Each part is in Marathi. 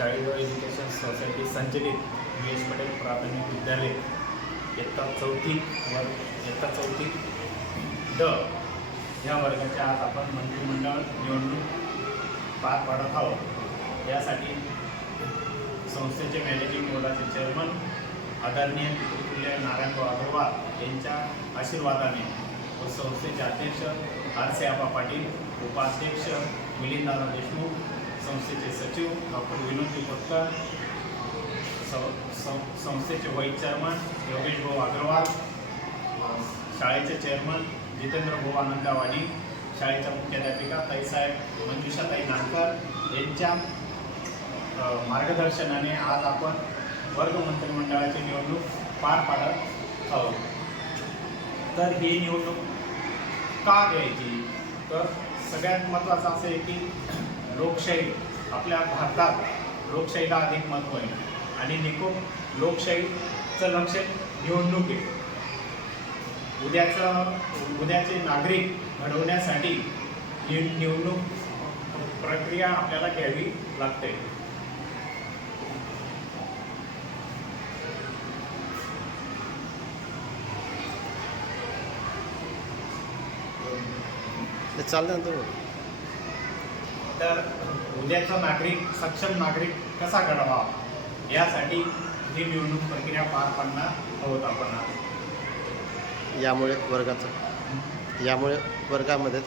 चाळीसगाव एज्युकेशन सोसायटी संचलित व्ही एस पटेल प्राथमिक विद्यालय. इयत्ता चौथी वर्ग इयत्ता चौथी ड. या वर्गाच्या आज आपण मंत्रिमंडळ निवडणूक पार पाडत आहोत. यासाठी संस्थेचे मॅनेजिंग बोर्डाचे चेअरमन आदरणीय पितृतुल्य नारायणभाऊ अग्रवाल यांच्या आशीर्वादाने व संस्थेचे अध्यक्ष आरसे आबा पाटील उपाध्यक्ष मिलिंददादा देशमुख संस्थेचे सचिव डॉक्टर विनोद पत्कर सं- सं- संस्थेचे व्हाईस चेअरमन योगेश भाऊ अग्रवाल शाळेचे चेअरमन जितेंद्र भाऊ आनंदावाडी शाळेच्या मुख्याध्यापिका ताईसाहेब मंजुषाताई नानकर यांच्या मार्गदर्शनाने आज आपण वर्ग मंत्रिमंडळाची निवडणूक पार पाडत आहोत. तर ही निवडणूक का घ्यायची? तर सगळ्यात महत्त्वाचं असं आहे की लोकशाही आपल्या भारतात लोकशाहीला अधिक महत्त्व आहे. आणि निको लोकशाहीचं लक्ष निवडणूक आहे. उद्याचं उद्याचे नागरिक घडवण्यासाठी निवडणूक प्रक्रिया आपल्याला घ्यावी लागते. तो. तर उद्याचा नागरिक सक्षम नागरिक कसा घडवा? यासाठी ही निवडणूक प्रक्रिया पार पाडणार आहोत आपण. यामुळे वर्गाचं यामुळे वर्गामध्ये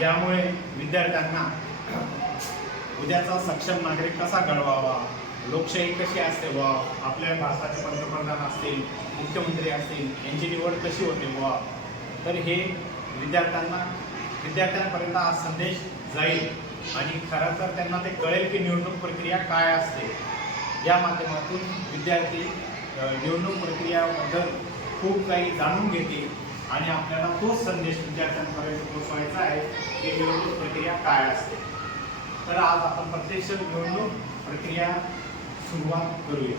यामुळे विद्यार्थ्यांना उद्याचा सक्षम नागरिक कसा घडवावा? लोकशाही कशी असते बुवा? आपल्या भारताचे पंतप्रधान असतील मुख्यमंत्री असतील यांची निवड कशी होते बुवा? तर हे विद्यार्थ्यांना विद्यार्थ्यांपर्यंत हा संदेश जाईल. आणि खरं तर त्यांना ते कळेल की निवडणूक प्रक्रिया काय असते. या माध्यमातून विद्यार्थी निवडणूक प्रक्रियाबद्दल खूप काही जाणून घेतील आणि आपल्याला तोच संदेश विद्यार्थ्यांपर्यंत पोहोचवायचा आहे की निवडणूक प्रक्रिया काय असते. तर आज आपण प्रत्यक्ष निवडणूक प्रक्रिया सुरुवात करूया.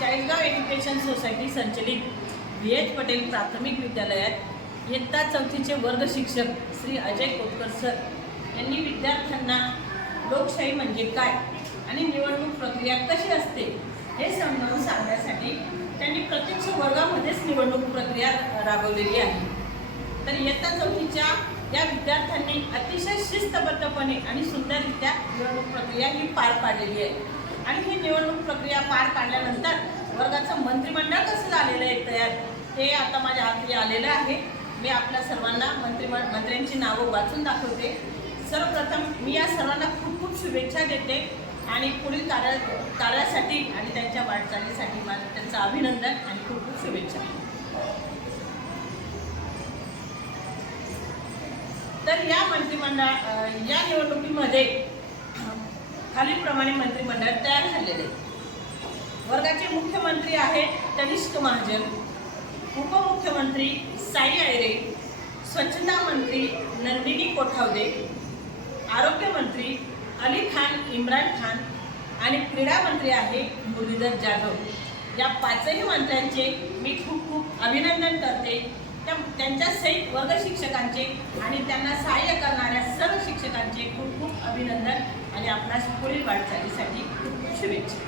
चाळीसगाव एज्युकेशन सोसायटी संचलित व्ही एच पटेल प्राथमिक विद्यालयात इयत्ता चौथीचे वर्ग शिक्षक श्री अजय कोतकर सर. यांनी विद्यार्थ्यांना लोकशाही म्हणजे काय आणि निवडणूक प्रक्रिया कशी असते हे समजावून सांगण्यासाठी त्यांनी प्रत्यक्ष वर्गामध्येच निवडणूक प्रक्रिया राबवलेली आहे. तर इयत्ता चौथीच्या या विद्यार्थ्यांनी अतिशय शिस्तबद्धपणे आणि सुंदररित्या निवडणूक प्रक्रिया ही पार पाडलेली आहे. आणि ही निवडणूक प्रक्रिया पार पाडल्यानंतर वर्गाचं मंत्रिमंडळ कसं झालेलं आहे तयार? हे आता माझ्या हाती आलेलं आहे. मी आपल्या सर्वांना मंत्रिमंड मंत्र्यांची नावं वाचून दाखवते. सर्वप्रथम मी या सर्वांना खूप खूप शुभेच्छा देते आणि पुढील कार्य कार्यासाठी आणि त्यांच्या वाटचालीसाठी माझं त्यांचं अभिनंदन आणि खूप खूप शुभेच्छा. तर या मंत्रिमंडळ या निवडणुकीमध्ये खालीलप्रमाणे मंत्रिमंडळ तयार झालेले वर्गाचे मुख्यमंत्री आहेत तनिष्क महाजन उपमुख्यमंत्री साई आयरे स्वच्छता मंत्री नंदिनी कोठावदे आरोग्यमंत्री अली खान इम्रान खान आणि क्रीडा मंत्री आहे मुरलीधर जाधव. या पाचही मंत्र्यांचे मी खूप खूप अभिनंदन करते. त्या त्यांच्या सहित वर्ग शिक्षकांचे आणि त्यांना सहाय्य करणाऱ्या सर्व शिक्षकांचे खूप खूप अभिनंदन आणि आपणास पुढील वाटचालीसाठी खूप खूप शुभेच्छा.